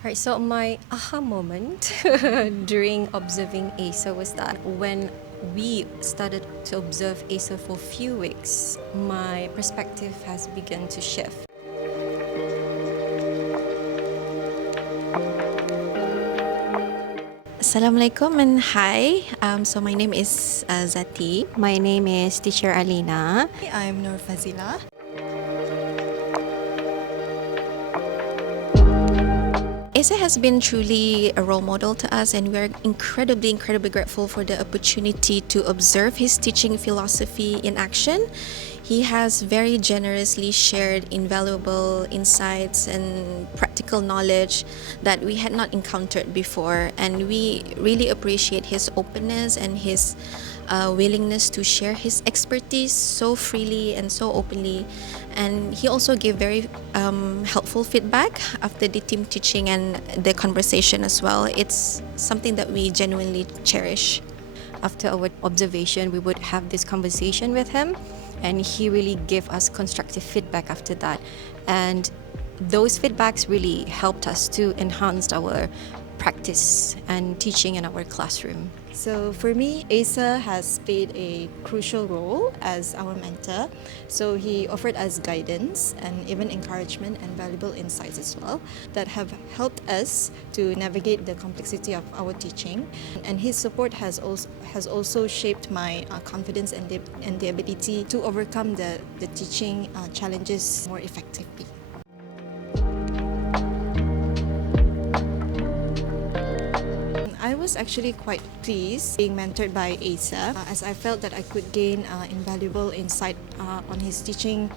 Right, so my aha moment during observing Asa was that when we started to observe Asa for a few weeks, my perspective has begun to shift. Assalamualaikum and hi. So my name is Izzati. My name is Teacher Alina. I'm Fazilah. Asa has been truly a role model to us, and we're incredibly grateful for the opportunity to observe his teaching philosophy in action. He has very generously shared invaluable insights and practical knowledge that we had not encountered before, and we really appreciate his openness and his willingness to share his expertise so freely and so openly. And he also gave very helpful feedback after the team teaching and the conversation as well. It's something that we genuinely cherish. After our observation, we would have this conversation with him, and he really gave us constructive feedback after that. And those feedbacks really helped us to enhance our practice and teaching in our classroom. So for me, Asa has played a crucial role as our mentor. So he offered us guidance and even encouragement and valuable insights as well that have helped us to navigate the complexity of our teaching. And his support has also shaped my confidence and the ability to overcome the teaching challenges more effectively. I was actually quite pleased being mentored by Asa as I felt that I could gain invaluable insight on his teaching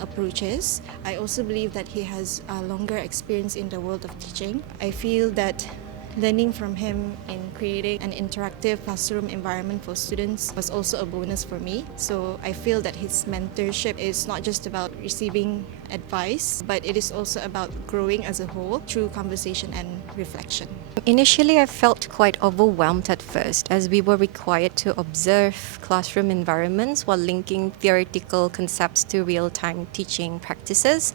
approaches. I also believe that he has longer experience in the world of teaching. I feel that learning from him in creating an interactive classroom environment for students was also a bonus for me. So I feel that his mentorship is not just about receiving advice, but it is also about growing as a whole through conversation and reflection. Initially, I felt quite overwhelmed at first as we were required to observe classroom environments while linking theoretical concepts to real-time teaching practices.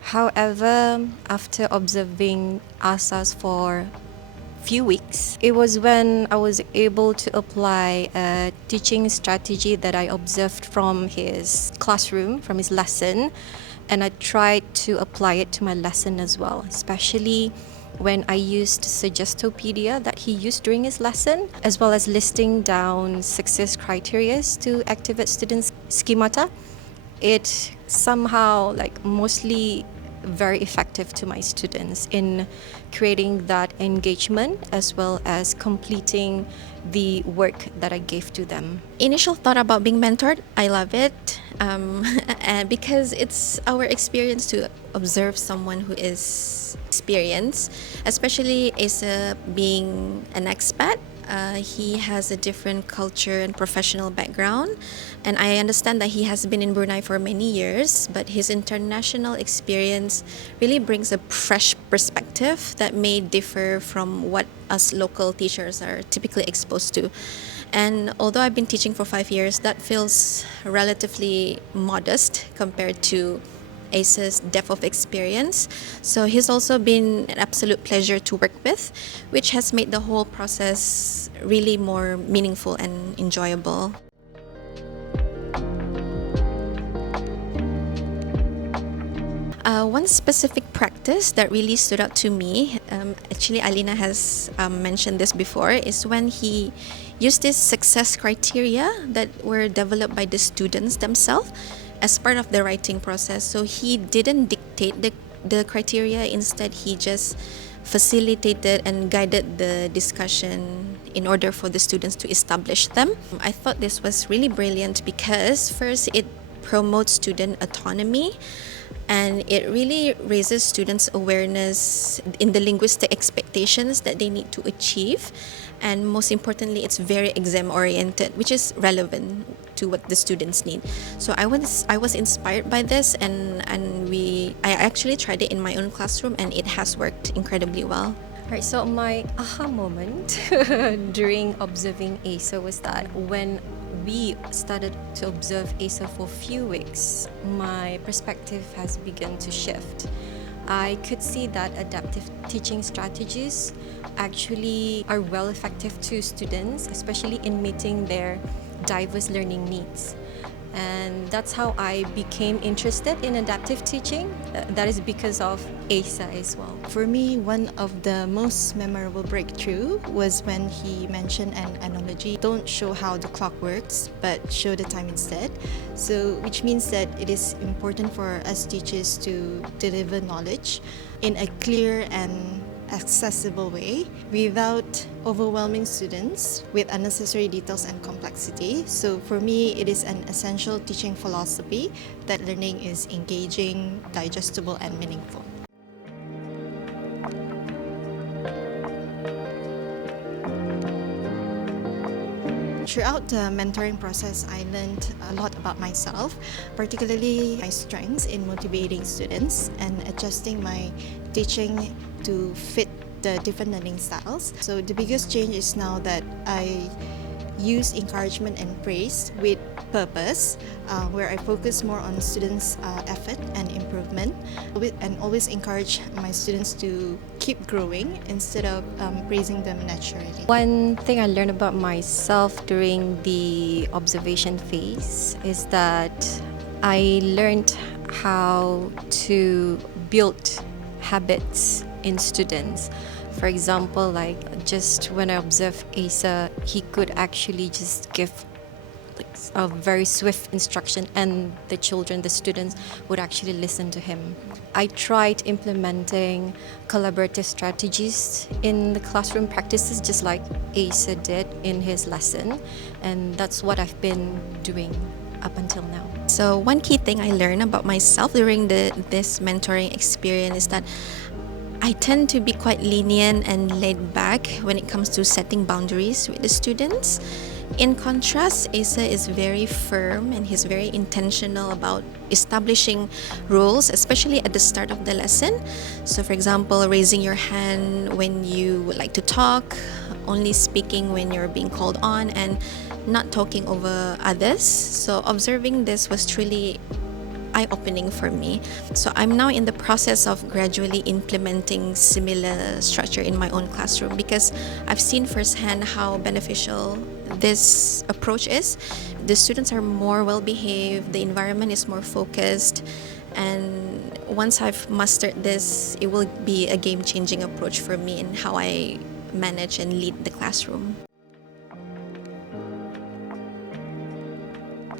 However, after observing ASAs for few weeks, it was when I was able to apply a teaching strategy that I observed from his classroom, from his lesson, and I tried to apply it to my lesson as well, especially when I used Suggestopedia that he used during his lesson, as well as listing down success criteria to activate students' schemata. It somehow mostly very effective to my students in creating that engagement as well as completing the work that I gave to them. Initial thought about being mentored, I love it, and because it's our experience to observe someone who is experienced, especially as being an expat. He has a different culture and professional background, and I understand that he has been in Brunei for many years, but his international experience really brings a fresh perspective that may differ from what us local teachers are typically exposed to. And although I've been teaching for 5 years, that feels relatively modest compared to Asa's depth of experience. So he's also been an absolute pleasure to work with, which has made the whole process really more meaningful and enjoyable. One specific practice that really stood out to me, actually Alina has mentioned this before, is when he used this success criteria that were developed by the students themselves as part of the writing process. So he didn't dictate the criteria, instead he just facilitated and guided the discussion in order for the students to establish them. I thought this was really brilliant because first it promotes student autonomy, and it really raises students' awareness in the linguistic expectations that they need to achieve. And most importantly, it's very exam oriented, which is relevant to what the students need. So I was inspired by this, and I actually tried it in my own classroom, and it has worked incredibly well. Right, so my aha moment during observing Asa was that when we started to observe Asa for a few weeks, my perspective has begun to shift. I could see that adaptive teaching strategies actually are well effective to students, especially in meeting their diverse learning needs. And that's how I became interested in adaptive teaching. That is because of Asa as well. For me, one of the most memorable breakthrough was when he mentioned an analogy. Don't show how the clock works, but show the time instead. So, which means that it is important for us teachers to deliver knowledge in a clear and accessible way without overwhelming students with unnecessary details and complexity. So for me, it is an essential teaching philosophy that learning is engaging, digestible, and meaningful. Throughout the mentoring process, I learned a lot about myself, particularly my strengths in motivating students and adjusting my teaching to fit the different learning styles. So the biggest change is now that I use encouragement and praise with purpose, where I focus more on students' effort and improvement, and always encourage my students to keep growing instead of praising them naturally. One thing I learned about myself during the observation phase is that I learned how to build habits in students. For example, like just when I observed Asa, he could actually just give like a very swift instruction, and the students would actually listen to him. I tried implementing collaborative strategies in the classroom practices just like Asa did in his lesson, and that's what I've been doing up until now. So one key thing I learned about myself during this mentoring experience is that I tend to be quite lenient and laid back when it comes to setting boundaries with the students. In contrast, Asa is very firm and he's very intentional about establishing rules, especially at the start of the lesson. So for example, raising your hand when you would like to talk, only speaking when you're being called on, and not talking over others. So observing this was truly eye-opening for me. So I'm now in the process of gradually implementing similar structure in my own classroom because I've seen firsthand how beneficial this approach is. The students are more well-behaved, the environment is more focused, and once I've mastered this, it will be a game-changing approach for me in how I manage and lead the classroom.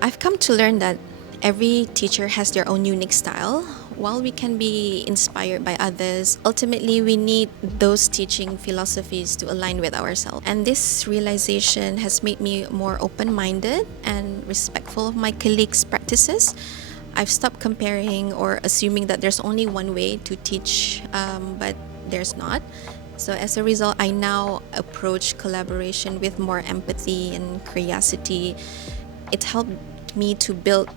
I've come to learn that every teacher has their own unique style. While we can be inspired by others, ultimately we need those teaching philosophies to align with ourselves. And this realization has made me more open-minded and respectful of my colleagues' practices. I've stopped comparing or assuming that there's only one way to teach, but there's not. So as a result, I now approach collaboration with more empathy and curiosity. It helped me to build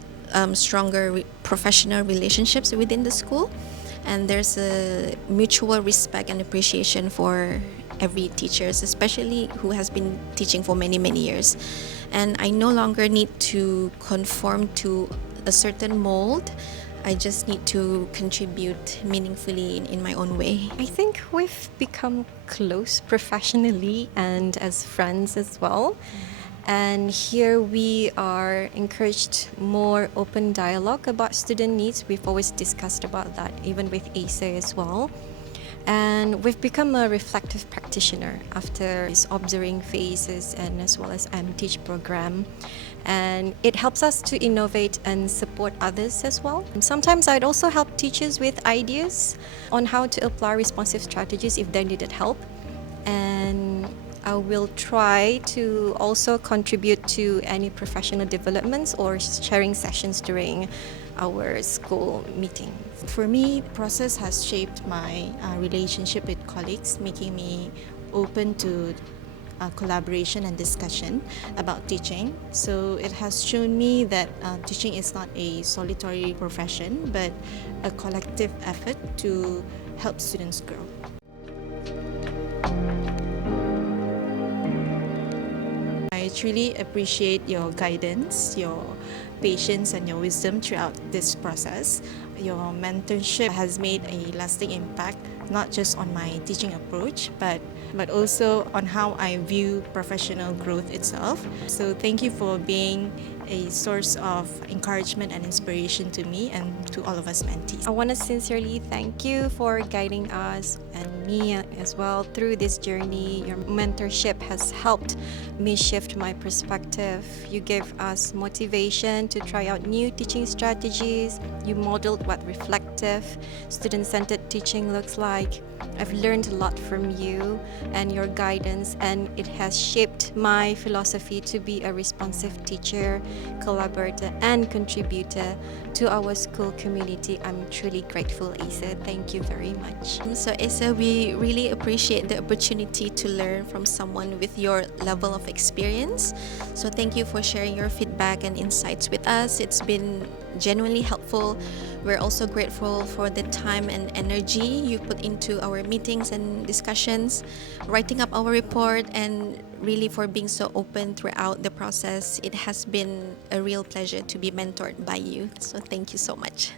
stronger professional relationships within the school, and there's a mutual respect and appreciation for every teachers, especially who has been teaching for many years. And I no longer need to conform to a certain mold. I just need to contribute meaningfully in my own way. I think we've become close professionally and as friends as well. And here we are encouraged more open dialogue about student needs. We've always discussed about that, even with Asa as well. And we've become a reflective practitioner after this observing phases and as well as MTeach program. And it helps us to innovate and support others as well. And sometimes I'd also help teachers with ideas on how to apply responsive strategies if they needed help. And I will try to also contribute to any professional developments or sharing sessions during our school meetings. For me, the process has shaped my relationship with colleagues, making me open to collaboration and discussion about teaching. So it has shown me that teaching is not a solitary profession, but a collective effort to help students grow. I truly appreciate your guidance, your patience, and your wisdom throughout this process. your mentorship has made a lasting impact, not just on my teaching approach, but also on how I view professional growth itself. So thank you for being a source of encouragement and inspiration to me and to all of us mentees. I want to sincerely thank you for guiding us and me as well through this journey. Your mentorship has helped me shift my perspective. You gave us motivation to try out new teaching strategies. You modeled what reflective, student-centered teaching looks like. I've learned a lot from you and your guidance, and it has shaped my philosophy to be a responsive teacher, collaborator, and contributor to our school community. I'm truly grateful, Asa. Thank you very much. So Asa, we really appreciate the opportunity to learn from someone with your level of experience. So thank you for sharing your feedback and insights with us. It's been genuinely helpful. We're also grateful for the time and energy you put into our meetings and discussions, writing up our report, and really for being so open throughout the process. It has been a real pleasure to be mentored by you. So thank you so much.